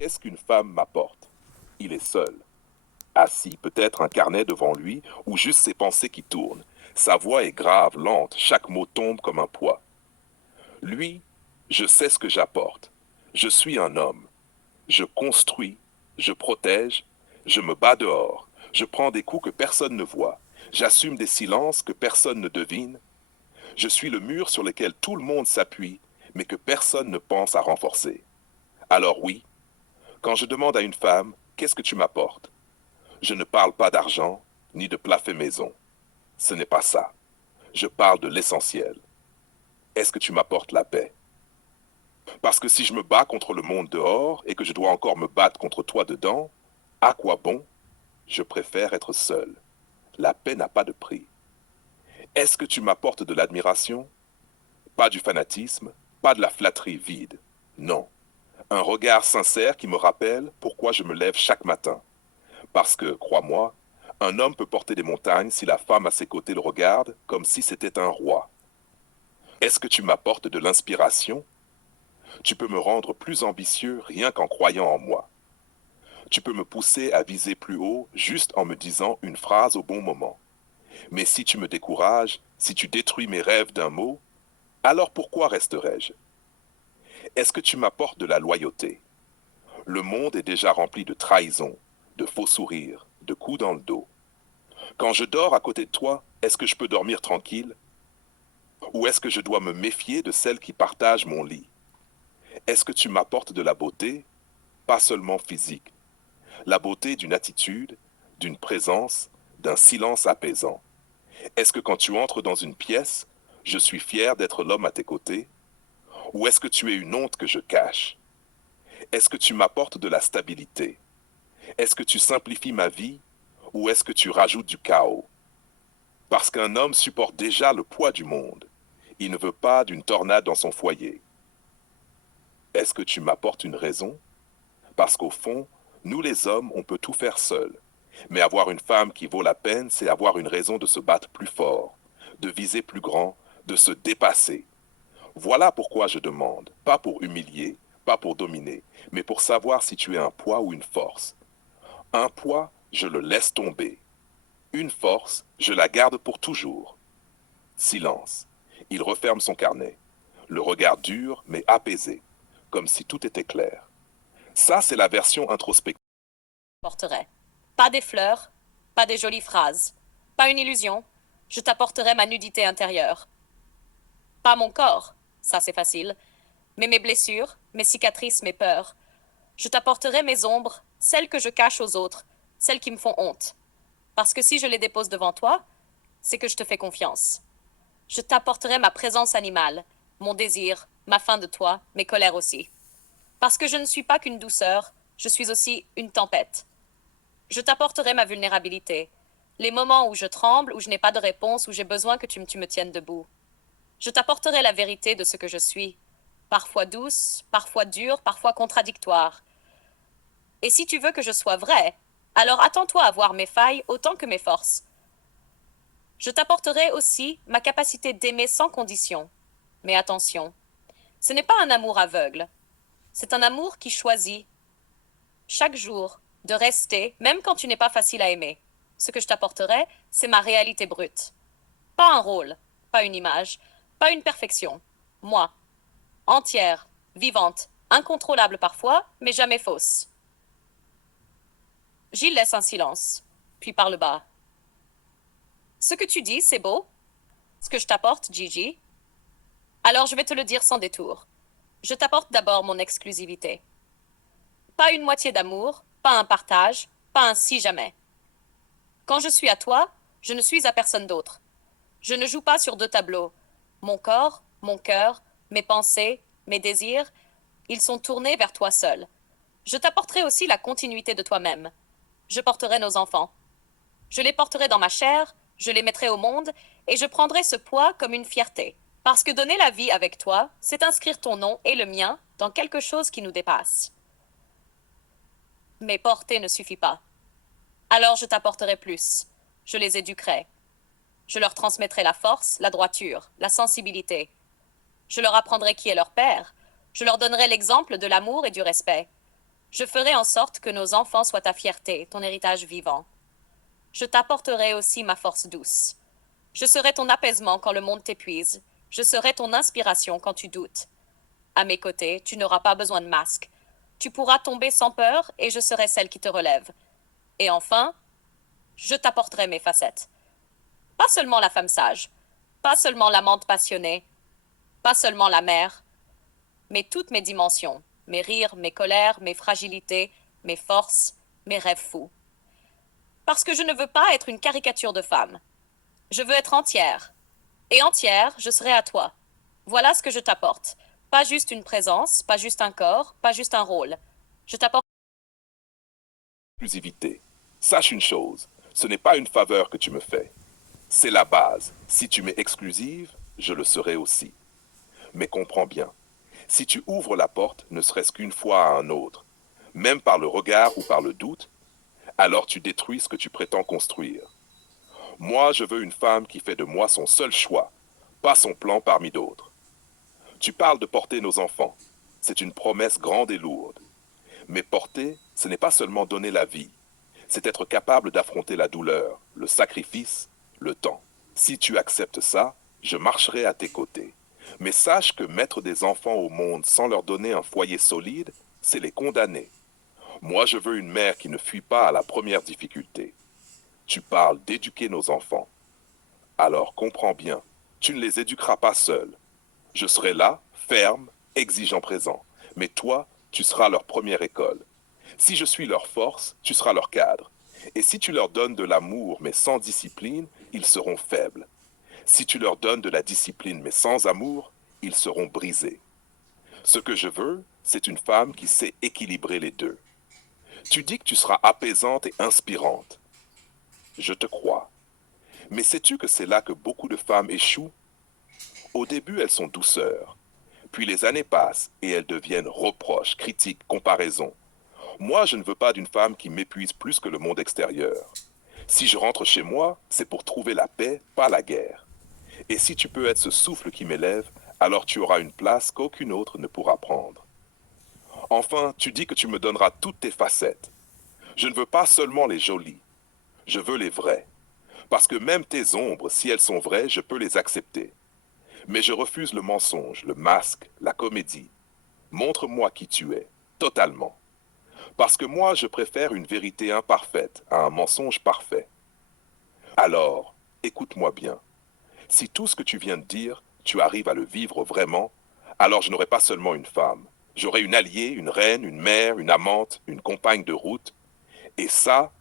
Qu'est-ce qu'une femme m'apporte? Il est seul, assis, peut-être un carnet devant lui, ou juste ses pensées qui tournent. Sa voix est grave, lente, chaque mot tombe comme un poids. Lui, je sais ce que j'apporte. Je suis un homme. Je construis, je protège, je me bats dehors. Je prends des coups que personne ne voit. J'assume des silences que personne ne devine. Je suis le mur sur lequel tout le monde s'appuie, mais que personne ne pense à renforcer. Alors oui, quand je demande à une femme, qu'est-ce que tu m'apportes? Je ne parle pas d'argent, ni de plats faits maison. Ce n'est pas ça. Je parle de l'essentiel. Est-ce que tu m'apportes la paix? Parce que si je me bats contre le monde dehors et que je dois encore me battre contre toi dedans, à quoi bon? Je préfère être seul. La paix n'a pas de prix. Est-ce que tu m'apportes de l'admiration? Pas du fanatisme, pas de la flatterie vide. Non. Un regard sincère qui me rappelle pourquoi je me lève chaque matin. Parce que, crois-moi, un homme peut porter des montagnes si la femme à ses côtés le regarde comme si c'était un roi. Est-ce que tu m'apportes de l'inspiration? Tu peux me rendre plus ambitieux rien qu'en croyant en moi. Tu peux me pousser à viser plus haut juste en me disant une phrase au bon moment. Mais si tu me décourages, si tu détruis mes rêves d'un mot, alors pourquoi resterai-je? Est-ce que tu m'apportes de la loyauté? Le monde est déjà rempli de trahisons, de faux sourires, de coups dans le dos. Quand je dors à côté de toi, est-ce que je peux dormir tranquille? Ou est-ce que je dois me méfier de celles qui partagent mon lit? Est-ce que tu m'apportes de la beauté, pas seulement physique, la beauté d'une attitude, d'une présence, d'un silence apaisant? Est-ce que quand tu entres dans une pièce, je suis fier d'être l'homme à tes côtés? Ou est-ce que tu es une honte que je cache? Est-ce que tu m'apportes de la stabilité? Est-ce que tu simplifies ma vie ou est-ce que tu rajoutes du chaos? Parce qu'un homme supporte déjà le poids du monde. Il ne veut pas d'une tornade dans son foyer. Est-ce que tu m'apportes une raison? Parce qu'au fond, nous les hommes, on peut tout faire seuls. Mais avoir une femme qui vaut la peine, c'est avoir une raison de se battre plus fort, de viser plus grand, de se dépasser. Voilà pourquoi je demande, pas pour humilier, pas pour dominer, mais pour savoir si tu es un poids ou une force. Un poids, je le laisse tomber. Une force, je la garde pour toujours. Silence. Il referme son carnet. Le regard dur mais apaisé, comme si tout était clair. Ça, c'est la version introspective. T'apporterai. Pas des fleurs, pas des jolies phrases, pas une illusion. Je t'apporterai ma nudité intérieure. Pas mon corps, ça c'est facile, mais mes blessures, mes cicatrices, mes peurs. Je t'apporterai mes ombres, celles que je cache aux autres, celles qui me font honte. Parce que si je les dépose devant toi, c'est que je te fais confiance. Je t'apporterai ma présence animale, mon désir, ma faim de toi, mes colères aussi. Parce que je ne suis pas qu'une douceur, je suis aussi une tempête. Je t'apporterai ma vulnérabilité, les moments où je tremble, où je n'ai pas de réponse, où j'ai besoin que tu me tiennes debout. Je t'apporterai la vérité de ce que je suis, parfois douce, parfois dure, parfois contradictoire. Et si tu veux que je sois vraie, alors attends-toi à voir mes failles autant que mes forces. Je t'apporterai aussi ma capacité d'aimer sans condition. Mais attention, ce n'est pas un amour aveugle, c'est un amour qui choisit, chaque jour, de rester, même quand tu n'es pas facile à aimer. Ce que je t'apporterai, c'est ma réalité brute. Pas un rôle, pas une image, pas une perfection. Moi, entière, vivante, incontrôlable parfois, mais jamais fausse. Gilles laisse un silence, puis parle bas. Ce que tu dis, c'est beau. Ce que je t'apporte, Gigi. Alors je vais te le dire sans détour. Je t'apporte d'abord mon exclusivité. Pas une moitié d'amour, pas un partage, pas un si jamais. Quand je suis à toi, je ne suis à personne d'autre. Je ne joue pas sur deux tableaux. Mon corps, mon cœur, mes pensées, mes désirs, ils sont tournés vers toi seul. Je t'apporterai aussi la continuité de toi-même. Je porterai nos enfants. Je les porterai dans ma chair, je les mettrai au monde, et je prendrai ce poids comme une fierté. Parce que donner la vie avec toi, c'est inscrire ton nom et le mien dans quelque chose qui nous dépasse. Mais porter ne suffit pas. Alors je t'apporterai plus. Je les éduquerai. Je leur transmettrai la force, la droiture, la sensibilité. Je leur apprendrai qui est leur père. Je leur donnerai l'exemple de l'amour et du respect. Je ferai en sorte que nos enfants soient ta fierté, ton héritage vivant. Je t'apporterai aussi ma force douce. Je serai ton apaisement quand le monde t'épuise. Je serai ton inspiration quand tu doutes. À mes côtés, tu n'auras pas besoin de masque. Tu pourras tomber sans peur et je serai celle qui te relève. Et enfin, je t'apporterai mes facettes. Pas seulement la femme sage, pas seulement l'amante passionnée, pas seulement la mère, mais toutes mes dimensions, mes rires, mes colères, mes fragilités, mes forces, mes rêves fous. Parce que je ne veux pas être une caricature de femme. Je veux être entière. Et entière, je serai à toi. Voilà ce que je t'apporte. Pas juste une présence, pas juste un corps, pas juste un rôle. Je t'apporte Exclusivité. Sache une chose, ce n'est pas une faveur que tu me fais. C'est la base. Si tu m'es exclusive, je le serai aussi. Mais comprends bien, si tu ouvres la porte, ne serait-ce qu'une fois à un autre, même par le regard ou par le doute, alors tu détruis ce que tu prétends construire. Moi, je veux une femme qui fait de moi son seul choix, pas son plan parmi d'autres. Tu parles de porter nos enfants. C'est une promesse grande et lourde. Mais porter, ce n'est pas seulement donner la vie, c'est être capable d'affronter la douleur, le sacrifice, le temps. Si tu acceptes ça, je marcherai à tes côtés. Mais sache que mettre des enfants au monde sans leur donner un foyer solide, c'est les condamner. Moi, je veux une mère qui ne fuit pas à la première difficulté. Tu parles d'éduquer nos enfants. Alors comprends bien, tu ne les éduqueras pas seul. Je serai là, ferme, exigeant présent. Mais toi, tu seras leur première école. Si je suis leur force, tu seras leur cadre. Et si tu leur donnes de l'amour mais sans discipline, ils seront faibles. Si tu leur donnes de la discipline mais sans amour, ils seront brisés. Ce que je veux, c'est une femme qui sait équilibrer les deux. Tu dis que tu seras apaisante et inspirante. Je te crois. Mais sais-tu que c'est là que beaucoup de femmes échouent? Au début, elles sont douceurs. Puis les années passent et elles deviennent reproches, critiques, comparaisons. Moi, je ne veux pas d'une femme qui m'épuise plus que le monde extérieur. Si je rentre chez moi, c'est pour trouver la paix, pas la guerre. Et si tu peux être ce souffle qui m'élève, alors tu auras une place qu'aucune autre ne pourra prendre. Enfin, tu dis que tu me donneras toutes tes facettes. Je ne veux pas seulement les jolies, je veux les vraies. Parce que même tes ombres, si elles sont vraies, je peux les accepter. Mais je refuse le mensonge, le masque, la comédie. Montre-moi qui tu es, totalement. Parce que moi, je préfère une vérité imparfaite à un mensonge parfait. Alors, écoute-moi bien. Si tout ce que tu viens de dire, tu arrives à le vivre vraiment, alors je n'aurai pas seulement une femme. J'aurai une alliée, une reine, une mère, une amante, une compagne de route. Et ça,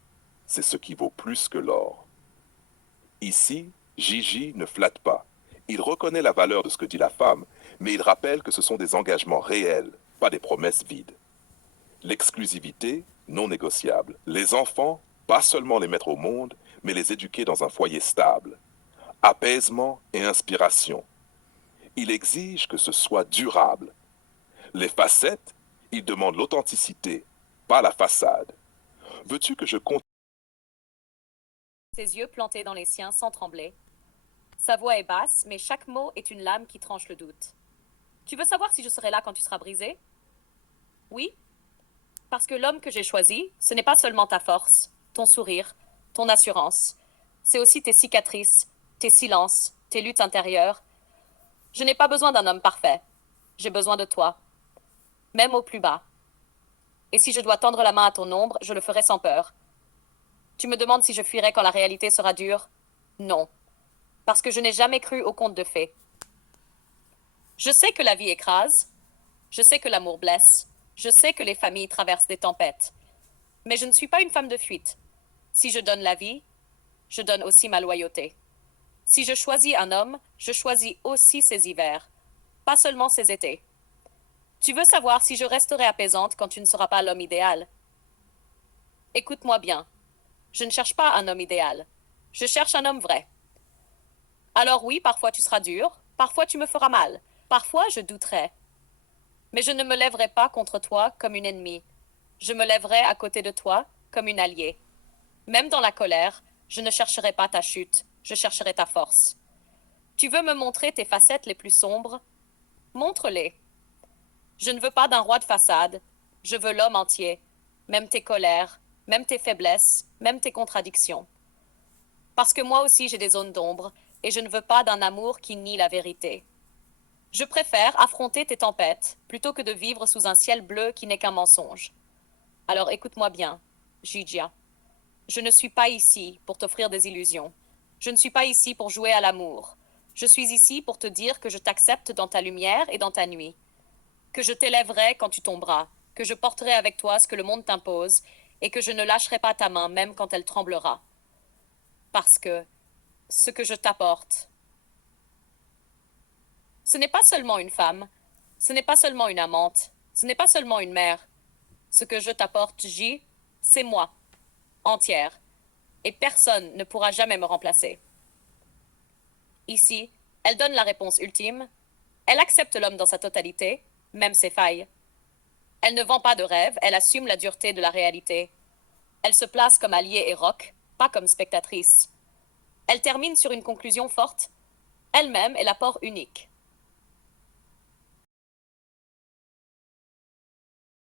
c'est ce qui vaut plus que l'or. Ici, Gigi ne flatte pas. Il reconnaît la valeur de ce que dit la femme, mais il rappelle que ce sont des engagements réels, pas des promesses vides. L'exclusivité, non négociable. Les enfants, pas seulement les mettre au monde, mais les éduquer dans un foyer stable. Apaisement et inspiration. Il exige que ce soit durable. Les facettes, il demande l'authenticité, pas la façade. Veux-tu que je compte ses yeux plantés dans les siens sans trembler. Sa voix est basse, mais chaque mot est une lame qui tranche le doute. Tu veux savoir si je serai là quand tu seras brisé? Oui, parce que l'homme que j'ai choisi, ce n'est pas seulement ta force, ton sourire, ton assurance. C'est aussi tes cicatrices, tes silences, tes luttes intérieures. Je n'ai pas besoin d'un homme parfait. J'ai besoin de toi, même au plus bas. Et si je dois tendre la main à ton ombre, je le ferai sans peur. Tu me demandes si je fuirai quand la réalité sera dure? Non, parce que je n'ai jamais cru aux contes de fées. Je sais que la vie écrase, je sais que l'amour blesse, je sais que les familles traversent des tempêtes. Mais je ne suis pas une femme de fuite. Si je donne la vie, je donne aussi ma loyauté. Si je choisis un homme, je choisis aussi ses hivers, pas seulement ses étés. Tu veux savoir si je resterai apaisante quand tu ne seras pas l'homme idéal? Écoute-moi bien. Je ne cherche pas un homme idéal. Je cherche un homme vrai. Alors oui, parfois tu seras dur, parfois tu me feras mal, parfois je douterai. Mais je ne me lèverai pas contre toi comme une ennemie. Je me lèverai à côté de toi comme une alliée. Même dans la colère, je ne chercherai pas ta chute, je chercherai ta force. Tu veux me montrer tes facettes les plus sombres? Montre-les. Je ne veux pas d'un roi de façade, Je veux l'homme entier, même tes colères, même tes faiblesses, même tes contradictions. Parce que moi aussi j'ai des zones d'ombre, et je ne veux pas d'un amour qui nie la vérité. Je préfère affronter tes tempêtes, plutôt que de vivre sous un ciel bleu qui n'est qu'un mensonge. Alors écoute-moi bien, Gigia. Je ne suis pas ici pour t'offrir des illusions. Je ne suis pas ici pour jouer à l'amour. Je suis ici pour te dire que je t'accepte dans ta lumière et dans ta nuit. Que je t'élèverai quand tu tomberas, que je porterai avec toi ce que le monde t'impose, et que je ne lâcherai pas ta main même quand elle tremblera. Parce que ce que je t'apporte, ce n'est pas seulement une femme, ce n'est pas seulement une amante, ce n'est pas seulement une mère. Ce que je t'apporte, J, c'est moi, entière, et personne ne pourra jamais me remplacer. Ici, elle donne la réponse ultime. Elle accepte l'homme dans sa totalité, même ses failles. Elle ne vend pas de rêve, elle assume la dureté de la réalité. Elle se place comme alliée et roc, pas comme spectatrice. Elle termine sur une conclusion forte. Elle-même est l'apport unique.